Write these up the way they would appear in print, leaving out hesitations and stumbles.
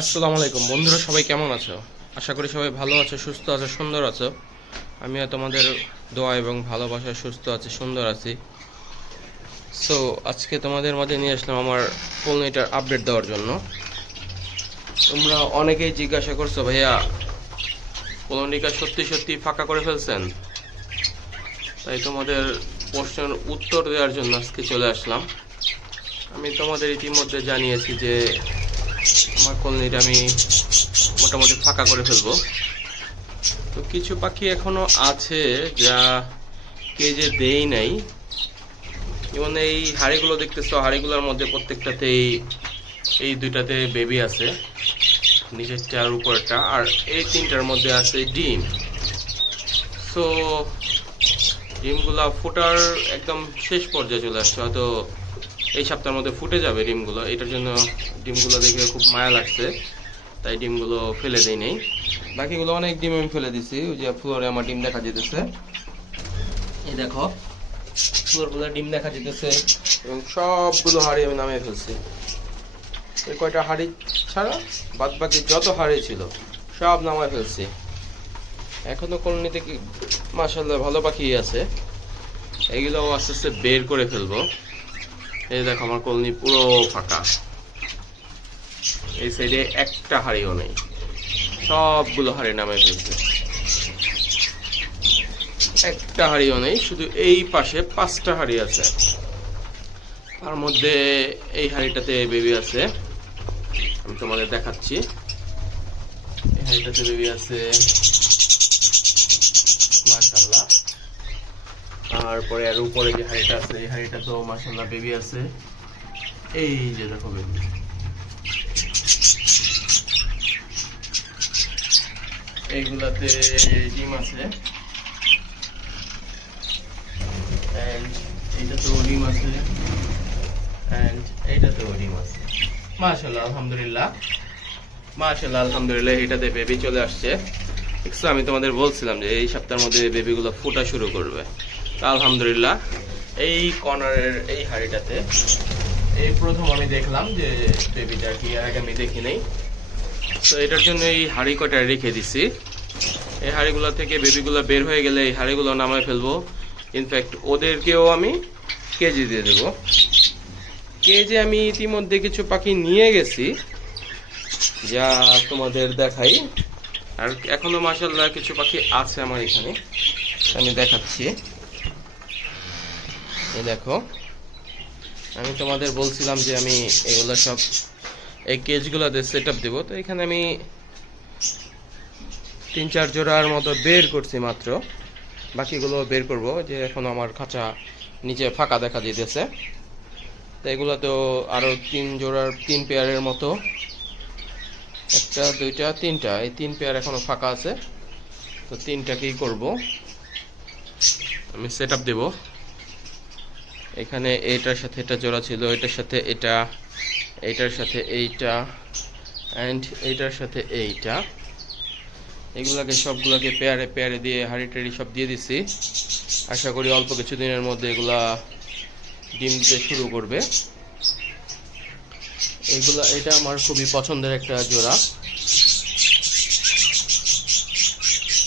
আসসালামু আলাইকুম বন্ধুরা, সবাই কেমন আছো? আশা করি সবাই ভালো আছো, সুস্থ আছো, সুন্দর আছো। আমিও তোমাদের দোয়া এবং ভালোবাসায় সুস্থ আছি, সুন্দর আছি। সো আজকে তোমাদের মাঝে নিয়ে আসলাম আমার কলোনিটার আপডেট দেওয়ার জন্য। তোমরা অনেকেই জিজ্ঞাসা করছো, ভাইয়া কলোনিটা সত্যি সত্যি ফাঁকা করে ফেলছেন? তাই তোমাদের প্রশ্নের উত্তর দেওয়ার জন্য আজকে চলে আসলাম। আমি তোমাদের ইতিমধ্যে জানিয়েছি যে আমার কলোনিটা আমি মোটামুটি ফাঁকা করে ফেলবো। তো কিছু পাখি এখনো আছে যা কেজে দেই নাই। যেমন এই হাড়িগুলো দেখতেছো, হাড়িগুলোর মধ্যে প্রত্যেকটাতেই এই দুইটাতে বেবি আছে, নিচেরটা আর উপরেরটা, আর এই তিনটার মধ্যে আছে ডিম। সো ডিমগুলা ফোটার একদম শেষ পর্যায়ে চলে আসছে, হয়তো এই সপ্তাহের মধ্যে ফুটে যাবে ডিমগুলো। এটার জন্য ডিমগুলো দেখে খুব মায়া লাগছে, তাই ডিমগুলো ফেলে দেই নেই। বাকিগুলো অনেক ডিম আমি ফেলে দিছি। ওই যে ফ্লোরে আমার ডিম দেখা যেতেছে, এই দেখো ফ্লোরগুলো ডিম দেখা যেতেছে, এবং সবগুলো হাড়ি আমি নামিয়ে ফেলছি। এই কয়টা হাড়ি ছাড়া বাদ বাকি যত হাড়ি ছিল সব নামায় ফেলছি। এখনো কলোনিতে কি মাশাআল্লাহ ভালো পাখি আছে, এইগুলো আস্তে আস্তে বের করে ফেলবো। এই দেখো আমার কলোনি পুরো ফাঁকা, এই সাইডে একটা হাড়িও নেই, সবগুলো হাড়ি নামায় ফেলছে। একটা হাড়িও নেই, শুধু এই পাশে 5টা হাড়ি আছে। তার মধ্যে এই হাড়িটাতে বেবি আছে, আমি তোমাদের দেখাচ্ছি। এই হাড়িটাতে বেবি আছে মাশাআল্লাহ। তারপরে আর উপরে যে হাড়িটা আছে, এই হাড়িটা তো মাশাআল্লাহ বেবি আছে। এই যে দেখো বেবি, এইগুলাতে ডিম আছে, এন্ড এইটাতেও ডিম আছে, এন্ড এইটাতেও ডিম আছে। মাশাআল্লাহ আলহামদুলিল্লাহ, মাশাআল্লাহ আলহামদুলিল্লাহ, এটাতে বেবি চলে আসছে। দেখছো, আমি তোমাদের বলছিলাম যে এই সপ্তাহের মধ্যে বেবিগুলো ফোটা শুরু করবে। তা আলহামদুলিল্লাহ এই কর্নারের এই হাড়িটাতে এই প্রথম আমি দেখলাম যে বেবিটা, কি আগে আমি দেখি নাই। তো এটার জন্য এই হাড়ি কটা রেখে দিছি। এই হাড়িগুলো থেকে বেবিগুলো বের হয়ে গেলে এই হাড়িগুলো নামায় ফেলবো। ইনফ্যাক্ট ওদেরকেও আমি কেজি দিয়ে দেবো। কেজে আমি ইতিমধ্যে কিছু পাখি নিয়ে গেছি, যা তোমাদের দেখাই। আর এখনো মাশাআল্লাহ কিছু পাখি আছে আমার এখানে, আমি দেখাচ্ছি। এই দেখো, আমি তোমাদের বলছিলাম যে আমি এগুলো সব এই কেজগুলোতে সেট আপ দেবো। তো এখানে আমি 3-4 জোড়ার মতো বের করছি মাত্র, বাকিগুলো বের করব। যে এখন আমার খাঁচা নিচে ফাঁকা দেখা যেতেছে, তো এগুলো তো আরও 3 পেয়ারের মতো, 1 2 3টা, এই 3 পেয়ার এখনো ফাঁকা আছে। তো 3টাকেই করব, আমি সেট আপ দেবো। এখানে এইটার সাথে এটা জোড়া ছিল, এটার সাথে এটা, এইটার সাথে এইটা, অ্যান্ড এইটার সাথে এইটা। এগুলাকে সবগুলোকে পেয়ারে পেয়ারে দিয়ে হাড়ি টাড়ি সব দিয়ে দিছি। আশা করি অল্প কিছুদিনের মধ্যে এগুলা ডিম দিতে শুরু করবে। এটা আমার খুবই পছন্দের একটা জোড়া,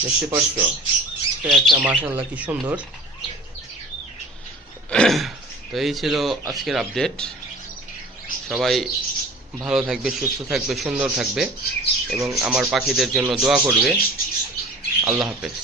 দেখতে পাচ্ছ এটা একটা, মাশাআল্লাহ কি সুন্দর। তো এই ছিল আজকের আপডেট। সবাই ভালো থাকবে, সুস্থ থাকবে, সুন্দর থাকবে, এবং আমার পাখিদের জন্য দোয়া করবে। আল্লাহ হাফেজ।